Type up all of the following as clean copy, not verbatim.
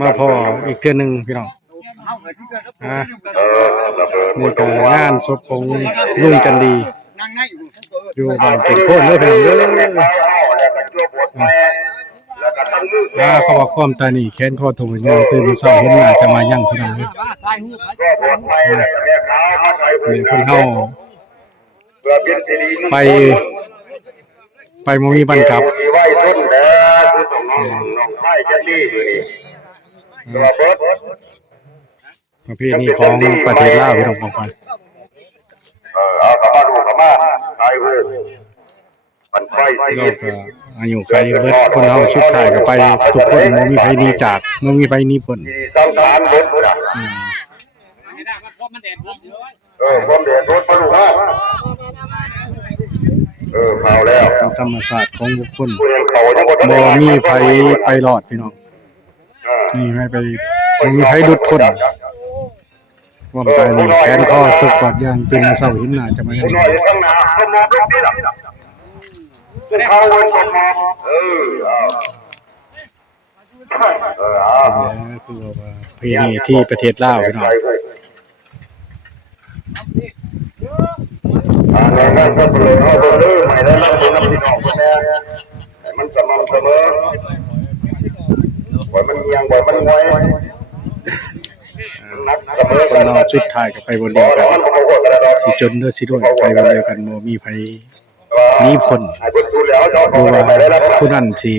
มาพออีกเทื่อนึงพี่น้องนี่ก็งานศพของลุงกันดีอยู่บ้านเก็บโพนเด้อพี่น้องเด้อเขาว่าความตายนี่แค้นคอถูกย่างตื่นมาเช้าเห็นหน้าจะมายั่งพี่น้องเด้อนี่เพิ่นเฮาไปบ่มีบ้านกลับประเพณีของประเทศลาวพี่น้องของไปเอาเข้ามาดูเข้ามาใครเว้ยมันไฟเราก็อายุใครเบิดคนเฮาชุดท้ายก็ไปทุกคนบ่มีไผหนีจากบ่มีไผหนีพ้นสังขารเบิดน่ะความแดดรถมาดูฮะเข้าแล้วธรรมชาติของบุคคลบ่มีไผไปรอดพี่น้องนี่ให้ไปบ่มีไผหลุดพ้นความตายนี่แขนคอสุกปอดย่างตื่นมาเช้าเห็นหน้าจะมาอย่างนี้เขาวนมองคือว่าเพลงที่ประเทศลาวพี่น้องงานก็เปลือยเอาตัวลื้อใหม่แล้วนั่งเป็นน้ำพี่น้องคนนี้มันสม่ำเสมอบ่มันเอียงบ่มันงอยคนเราชุดท้ายก็ไปบนเดียวกันสิจนเด้อสิด้วยไปบนเดียวกันบ่มีไผหนีพ้นเพราะว่าผู้นั้นสิ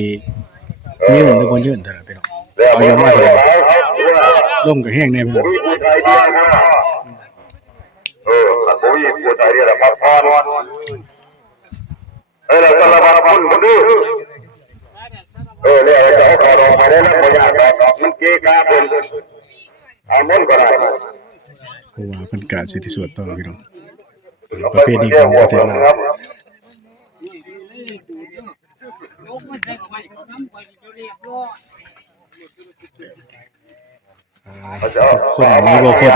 ยืนหรือบ่ยืนเท่านั้นพี่น้องเอาอย่างว่าเท่านั้นลมก็แห้งแน่พี่น้องบ่มีผู้ใดเรียกพักผ่อนแล้วสารพัดคนบ่ดื้อแล้วจะเอาเข้าดอกมาได้แล้วบ่ยากดอกมันเกะกะเพิ่นมันก็ได้เพราะว่าเพิ่นก็สิได้สวดต่อพี่น้องประเพณีของประเทศลาวคนนี้บ่คน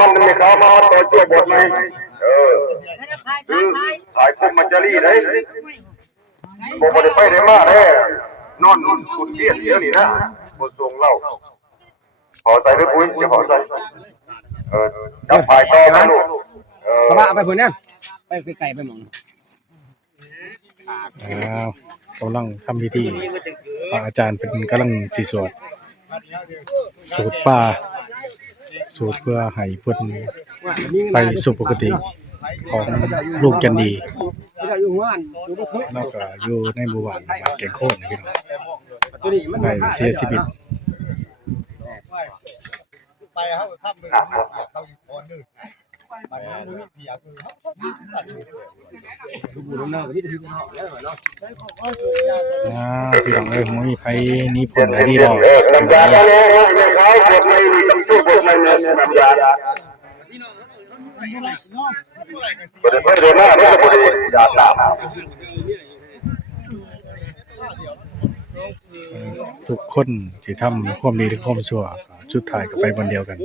มันไม่เข้ามาต่อเชื่อบทไหมสายคุมมันจะรีดเลยผมไม่ได้ไปได้มากเลยนอนคุณเทียดเดี๋ยวนี้นะบนทรงเล่าขอใส่ไปปุ้ยจะขอใส่จับฝ่ายต่อนะลูกกระบะไปพุ่นเนี่ยไปไกลไปหมองกำลังทำพิธีอาจารย์เป็นกำลังสิสวดสูตรป่าสูตรเพื่อให้เพิ่นไปสู่ปกติของลูกจันดีแล้วก็อยู่ในหมู่บ้านบ้านแก่งโคนพี่น้องได้เสียชีวิตไปเฮาทำเขาอีกคนนึงมันบ่มีเพียคือเฮาดูน้ำหน้าก็มีแต่พี่น้องแล้วเนาะพี่น้องเอ้ยบ่มีไผหนีพ้นได้ดีดอกน้ำยาแล้วเขาบทไม่ต้องสู้บทไม่น้ำยาทุกคนที่ทำความดีหรือความชั่วสุดท้ายก็ไปวันเดียวกัน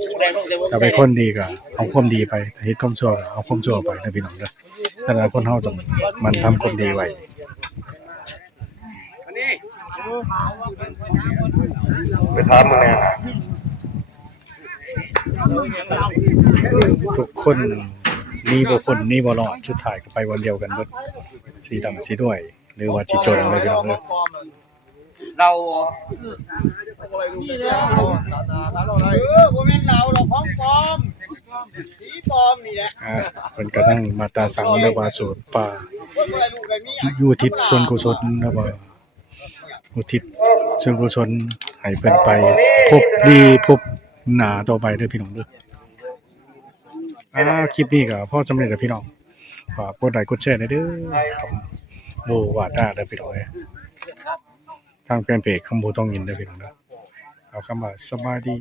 ถ้าไปคนดีก็เอาความดีไปถ้าเฮ็ดความชั่วก็เอาความชั่วไปนะพี่น้องเด้อแต่ละคนเฮาต้องมันทำความดีไว้ไปถามมึงแน่ทุกคนมีบ่พ้นมีบ่รอดสุดท้ายก็ไปวันเดียวกันเบิดสีดำสีด้วยหรือว่าสิจนเลยพี่น้องเด้อเรานี่แล้วบ่แม่นเราของปลอมสีปลอมนี่แหละเพิ่นก็นั่งมาตาสังเรียกว่าสูตรป่าอยู่ทิศส่วนกุศลแล้วบ่อุทิศส่วนกุศลให้เพิ่นไปพบดีพบหน้าต่อไปเด้อพี่น้องเด้อคลิปนี้ก็พอสำเร็จแล้วพี่น้องฝากกดไลค์กดแชร์เด้อครับโบวาดาเด้อพี่น้องทางแฟนเพจคำโบต้องยินเด้อพี่น้องเด้อเอาคำว่าสบายดี